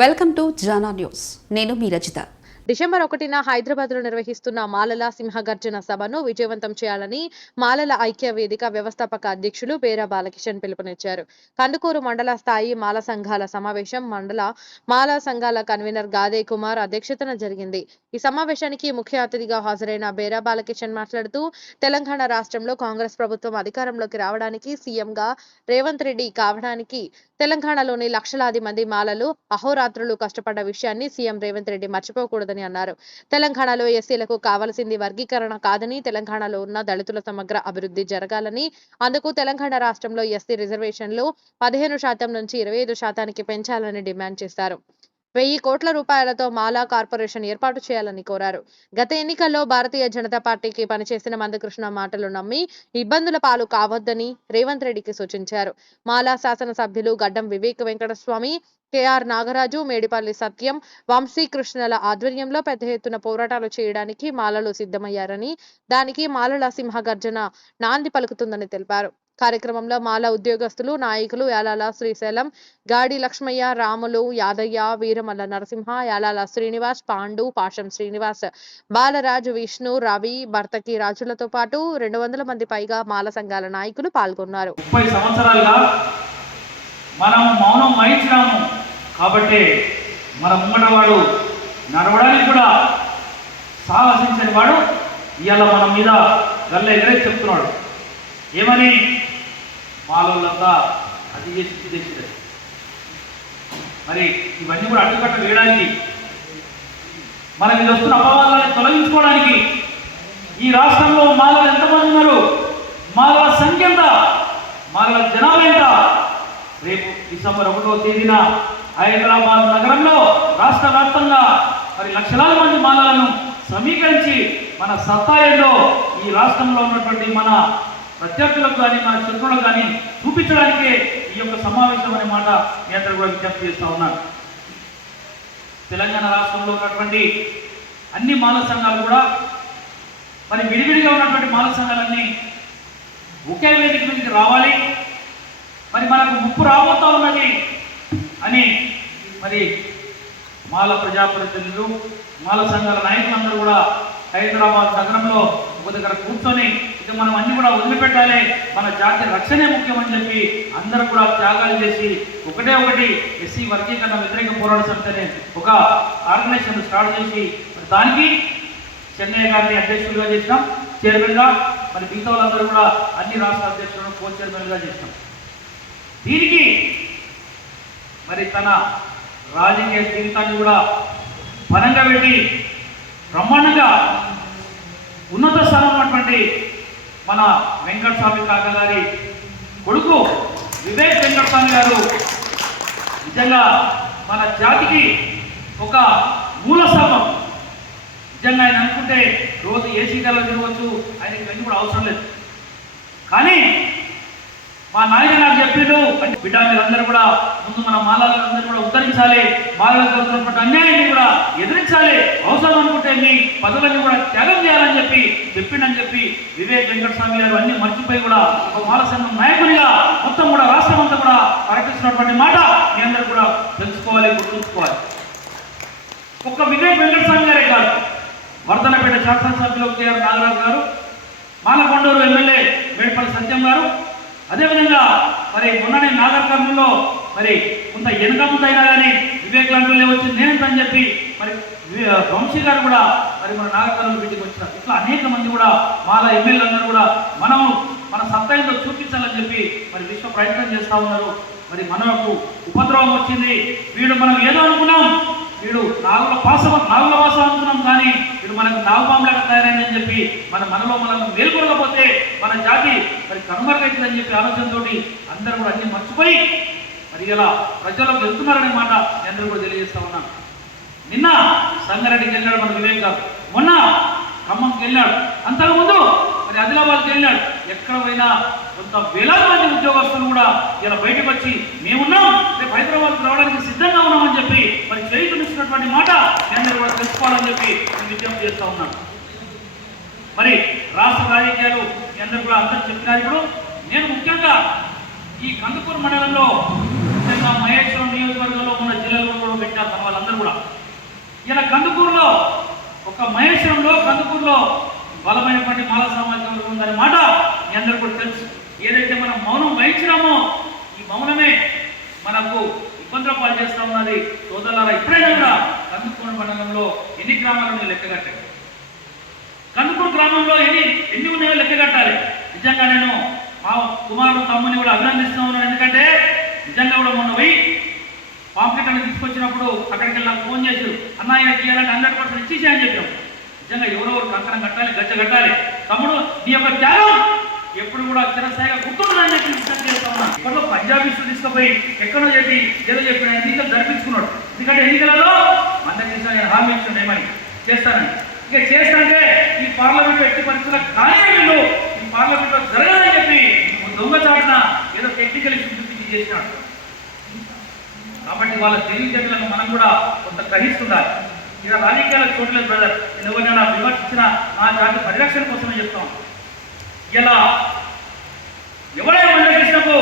Welcome to Jana news. నేను మీ Rajitha December ఒకటిన హైదరాబాద్లో నిర్వహిస్తున్న మాలల సింహగర్జన సభను విజయవంతం చేయాలని మాలల ఐక్య వేదిక వ్యవస్థాపక అధ్యక్షులు పేరా బాలకిషన్ పిలుపునిచ్చారు. కందుకూరు మండల స్థాయి మాల సంఘాల సమావేశం మండల మాల సంఘాల కన్వీనర్ గాదే కుమార్ అధ్యక్షతన జరిగింది. ఈ సమావేశానికి ముఖ్య అతిథిగా హాజరైన బేరా బాలకిషన్ మాట్లాడుతూ తెలంగాణ రాష్ట్రంలో కాంగ్రెస్ ప్రభుత్వం అధికారంలోకి రావడానికి సీఎంగా రేవంత్ రెడ్డి కావడానికి తెలంగాణలోని లక్షలాది మంది మాలలు అహోరాత్రులు కష్టపడ్డ విషయాన్ని సీఎం రేవంత్ రెడ్డి మర్చిపోకూడదని అన్నారు. తెలంగాణలో ఎస్సీలకు కావలసింది వర్గీకరణ కాదని తెలంగాణలో ఉన్న దళితుల సమగ్ర అభివృద్ధి జరగాలని అందుకు తెలంగాణ రాష్ట్రంలో ఎస్సీ రిజర్వేషన్లు పదిహేను శాతం నుంచి ఇరవై ఐదు శాతానికి పెంచాలని డిమాండ్ చేశారు. వెయ్యి కోట్ల రూపాయలతో మాలా కార్పొరేషన్ ఏర్పాటు చేయాలని కోరారు. గత ఎన్నికల్లో భారతీయ జనతా పార్టీకి పనిచేసిన మందకృష్ణ మాటలు నమ్మి ఇబ్బందుల పాలు కావద్దని రేవంత్ రెడ్డికి సూచించారు. మాలా శాసనసభ్యులు గడ్డం వివేక్ వెంకటస్వామి కేఆర్ నాగరాజు మేడిపల్లి సత్యం వంశీకృష్ణల ఆధ్వర్యంలో పెద్ద ఎత్తున పోరాటాలు చేయడానికి మాలలు సిద్ధమయ్యారని దానికి మాలల సింహగర్జన నాంది పలుకుతుందని తెలిపారు. కార్యక్రమంలో మాల ఉద్యోగస్తులు నాయకులు యాలాల శ్రీశైలం గాడి లక్ష్మయ్య రాములు యాదయ్య వీరమల్ల నరసింహ యాలాల శ్రీనివాస్ పాండు పాషం శ్రీనివాస్ బాలరాజు విష్ణు రవి భర్తకి రాజులతో పాటు రెండు వందల మంది పైగా మాల సంఘాల నాయకులు పాల్గొన్నారు. ముప్పై సంవత్సరాలుగా మనం మౌనం వహించినాము. కాబట్టి మన ముంగటవాడు నడవడానికి కూడా సాహసించని వాడు ఇవాళ మన మీద గల్ల ఎగరే చెప్తున్నాడు. ఏమని? మాలోళ్ళంతా అది చేసి ఇది మరి ఇవన్నీ కూడా అడ్డుకట్ట వేయడానికి మనం ఇది వస్తున్న అపవాదాన్ని తొలగించుకోవడానికి ఈ రాష్ట్రంలో మాలలు ఎంతమంది ఉన్నారు? మాలల సంఖ్య ఎంత? మాలల జనాభా ఎంత? రేపు డిసెంబర్ ఒకటో తేదీన హైదరాబాద్ నగరంలో రాష్ట్ర వ్యాప్తంగా మరి లక్షలాది మంది మాలలను సమీకరించి మన సత్తాయంలో ఈ రాష్ట్రంలో ఉన్నటువంటి మన ప్రత్యర్థులకు కానీ మన శత్రువులకు కానీ చూపించడానికే ఈ యొక్క సమావేశం అనే మాట నేతలు కూడా విజ్ఞప్తి చేస్తూ ఉన్నారు. తెలంగాణ రాష్ట్రంలో ఉన్నటువంటి అన్ని మాల సంఘాలు కూడా మరి విడివిడిగా ఉన్నటువంటి మాల సంఘాలన్నీ ఒకే వేదిక మీదకి రావాలి. మరి మనకు ముప్పు రాబోతా ఉన్నది అని మరి మాల ప్రజాప్రతినిధులు మాల సంఘాల నాయకులందరూ కూడా హైదరాబాద్ నగరంలో ఒక దగ్గర కూర్చొని ఇది మనం అన్ని కూడా వదిలిపెట్టాలి. మన జాతి రక్షణే ముఖ్యమని చెప్పి అందరూ కూడా త్యాగాలు చేసి ఒకటే ఒకటి ఎస్సీ వర్గీకరణ వ్యతిరేక పోరాట సమితిని ఒక ఆర్గనైజేషన్ స్టార్ట్ చేసి మరి దానికి చెన్నై గారిని అధ్యక్షులుగా చేసినాం చైర్మన్గా మరి మిగతా వాళ్ళందరూ కూడా అన్ని రాష్ట్ర అధ్యక్షులను కో చైర్మన్గా చేసినాం. దీనికి మరి తన రాజకీయ జీవితాన్ని కూడా పరంగా పెట్టి బ్రహ్మాండంగా ఉన్నత స్థానం ఉన్నటువంటి మన వెంకట స్వామి కాక గారి కొడుకు వివేక్ వెంకట స్వామి గారు నిజంగా మన జాతికి ఒక మూల స్తంభం నిజంగా ఆయన అనుకుంటే రోజు ఏసీ గల తిరగవచ్చు ఆయనకి ఇవన్నీ కూడా అవసరం లేదు. కానీ మా నాయన నాకు చెప్పిండు అంటే బిడ్డ మీరందరూ కూడా ముందు మన మాలలందరూ కూడా ఉద్ధరించాలి. మాలలకు అన్యాయం ఎదిరించాలి. అవసరం అనుకుంటే మీ పదవులన్నీ కూడా త్యాగం చేయాలని చెప్పి చెప్పిండని చెప్పి వివేక్ వెంకటస్వామి గారు అన్ని మర్చిపోయి కూడా ఒక బాలసంఘం నాయకునిగా మొత్తం కూడా రాష్ట్రం అంతా కూడా ప్రకటిస్తున్నటువంటి మాట మీ అందరూ కూడా తెలుసుకోవాలి గుర్తుంచుకోవాలి. ఒక్క వివేక్ వెంకటస్వామి గారే కాదు వర్ధనపేట శాసనసభ్యులు కేఆర్ నాగరాజు గారు మాలకొండూరు ఎమ్మెల్యే మేడిపల్లి సత్యం గారు. అదేవిధంగా మరి మొన్ననే నాగర్ కర్నూలులో మరి కొంత వెనుక కానీ వివేక్ లాంటి వచ్చి నేను అని చెప్పి మరి వంశీ గారు కూడా మరి మన నాగర్ కర్నూలు బిడ్డకి వచ్చినారు. ఇట్లా అనేక మంది కూడా మాలా ఎమ్మెల్యేలందరూ కూడా మనం మన సత్తా చూపించాలని చెప్పి మరి విశ్వ ప్రయత్నం చేస్తా ఉన్నారు. మరి మనకు ఉపద్రవం వచ్చింది. వీడు మనం ఏదో అనుకున్నాం. వీడు నాగుల పాసం నాగుల వాసం అనుకున్నాం కానీ వీడు మనకు నాగుపాములాగా తయారైందని చెప్పి మన మనలో మనం మేల్కొనకపోతే మన జాతి మరి కనుమరుగైతుందని చెప్పి ఆలోచనతోటి అందరూ కూడా అన్ని మర్చిపోయి మరి ఇలా ప్రజలకు వెళ్తున్నారనే మాట మీ అందరూ కూడా తెలియజేస్తా ఉన్నాను నిన్న సంగారెడ్డికి వెళ్ళాడు మన వివేక్ కాదు మొన్న ఖమ్మంకి వెళ్ళాడు. అంతకుముందు మరి ఆదిలాబాద్కి వెళ్ళాడు. ఎక్కడ పోయినా కొంత వేలాది మంది ఉద్యోగస్తులు కూడా ఇలా బయటకు వచ్చి మేమున్నాం రేపు హైదరాబాద్కి రావడానికి సిద్ధంగా ఉన్నామని చెప్పి మరి చేయుతున్నటువంటి మాట నేను కూడా తెలుసుకోవాలని చెప్పి నేను విజ్ఞప్తి చేస్తా ఉన్నాను. మరి రాష్ట్ర రాజకీయాలు మీ అందరూ కూడా అందరూ చెప్పినారు ఇప్పుడు. నేను ముఖ్యంగా ఈ కందుకూరు మండలంలో ముఖ్యంగా మహేశ్వరం నియోజకవర్గంలో ఉన్న జిల్లాలో కూడా పెట్టారు ఇలా కందుకూరులో ఒక మహేశ్వరంలో కందుకూరులో బలమైనటువంటి మాల సామాజిక వర్గం ఉందనే మాట మీ అందరూ కూడా తెలుసు. ఏదైతే మనం మౌనం వహించినామో ఈ మౌనమే మనకు ఇబ్బందుల పాలు చేస్తా ఉన్నది. సోదరులారా ఇప్పుడైనా కూడా కందుకూరు మండలంలో ఎన్ని గ్రామాలను లెక్క కందుకూరు గ్రామంలో ఎన్ని ఎన్ని ఉన్నాయో లెక్క కట్టాలి. నిజంగా నేను మా కుమారుడు తమ్ముని కూడా అభినందిస్తూ ఉన్నాను. ఎందుకంటే నిజంగా కూడా మొన్న పోయి పాంప్లెట్ అని తీసుకొచ్చినప్పుడు అక్కడికి వెళ్ళి ఫోన్ చేసి అన్న ఆయన ఇవ్వాలంటే హండ్రెడ్ పర్సెంట్ ఇచ్చేసి అని చెప్పాం నిజంగా ఎవరో ఒకరు కంకణం కట్టాలి గచ్చ కట్టాలి. తమ్ముడు నీ యొక్క త్యాగం ఎప్పుడు కూడా చిరస్థాయిగా గుర్తుంటుందని చెప్పి విజ్ఞప్తి చేస్తా ఉన్నా. ఇప్పట్లో పంజాబీస్ తీసుకుపోయి ఎక్కడో చెప్పి ఏదో చెప్పిన ఎన్నికలు జరిపించుకున్నాడు. ఎందుకంటే ఎన్నికలలో మన చేసిన నేను హామీ ఇచ్చిన ఏమని? చేస్తానని. ఇక చేస్తానంటే ఈ పార్లమెంట్ ఎట్టి పరిస్థితుల కానీ వీళ్ళు ఈ పార్లమెంట్లో జరగదని చెప్పి దొంగ దొంగచాటున ఏదో టెక్నికల్ ఇష్యూ చేసినాడు. కాబట్టి వాళ్ళ తెలివితేటలను మనం కూడా కొంత గ్రహిస్తుండాలి. ఇక రాజకీయాలకు చూడలేదు బ్రదర్ నేను ఎవరైనా విమర్శించిన నా జాతి పరిరక్షణ కోసమే చెప్తాం ఇలా ఎవరైనా మండలిస్తున్నప్పుడు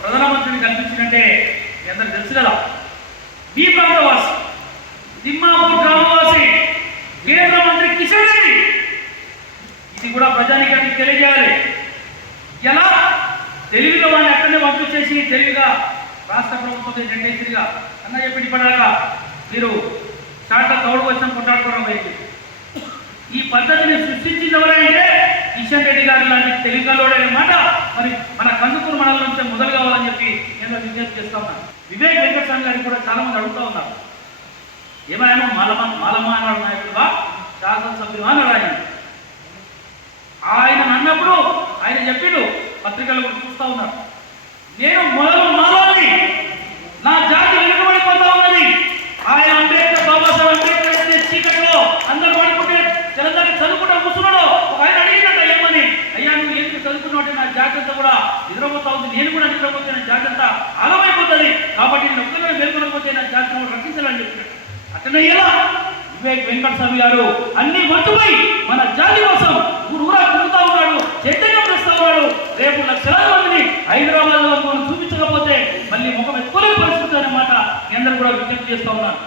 ప్రధానమంత్రిని కల్పించినట్టే మీ అందరికి తెలుసు కదా. మీ ప్రాంతవాసి తిమ్మాపూర్ గ్రామవాసి కేంద్ర మంత్రి కిషన్ రెడ్డి. ఇది కూడా ప్రజానికానికి తెలియజేయాలి. ఎలా? తెలివిగా వాడిని అక్కడనే పంపించేసి తెలివిగా రాష్ట్ర ప్రభుత్వం రెండేసిగా అన్న చెప్పి ఇప్పటిదాకా మీరు చాట తోడు వచ్చిన కొట్టాడుకోవడం అయింది ఈ పద్ధతిని సృష్టించింది ఎవరైతే కిషన్ రెడ్డి గారు లాంటి తెలుగులోడే మాట. మరి మన కందుకూరు మండలం నుంచి మొదలు కావాలని చెప్పి నేను విజ్ఞప్తి చేస్తా ఉన్నాను వివేక్ వెంకటస్వామి గారిని కూడా చాలా మంది అడుగుతా ఉన్నారు. ఏమైనా మలమ మలమానాడు నాయకుడుగా శాసనసభ్యులు అన్నాడు ఆయన ఆయన అన్నప్పుడు ఆయన చెప్పిండు. పత్రికలు కూడా చూస్తా ఉన్నారు. నేను మొదలు మాలోని నా జాతి వెనుకబడిపోతా ఉన్నది. ఆయన అంబేద్కర్ బాబాసాహెబ్ అంబేద్కర్ అయితే చీకటిలో అందరు పడుకుంటే తెలంగాణ చదువుకుంటా కూర్చున్నాడు ఒక ఆయన అడిగినట్ట ఏమని అయ్యా నువ్వు ఎందుకు చదువుకున్నావు నా జాగ్రత్త కూడా నిద్రపోతా ఉంది. నేను కూడా నిద్రపోతే నా జాగ్రత్త ఆగమైపోతుంది. కాబట్టి నేను ఒక్కరిని మేల్కొనకపోతే నా జాగ్రత్తను రక్షించాలని చెప్పాడు. అతను ఎలా? వివేక్ వెంకటస్వామి గారు అన్ని మర్చిపోయి మన జాతి కోసం ఊరు ఊరా కుడుతా ఉన్నాడు. చైతన్యం చేస్తా రేపు లక్షలాది మందిని హైదరాబాద్లో మనం చూపించకపోతే మళ్ళీ ముఖం ఎత్తుకునే పరిస్థితి అన్నమాట. మీ అందరూ కూడా విజ్ఞప్తి చేస్తా ఉన్నాను.